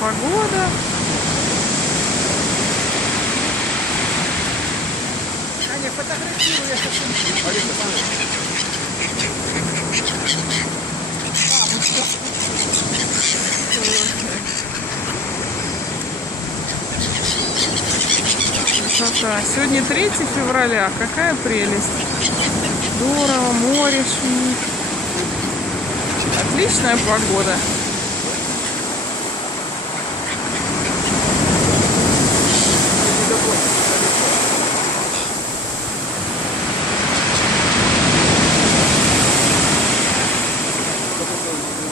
погода. Аня, фотографируй, я сейчас. Красота. Сегодня 3 февраля. Какая прелесть. Здорово, море шумит. Отличная погода. Домой.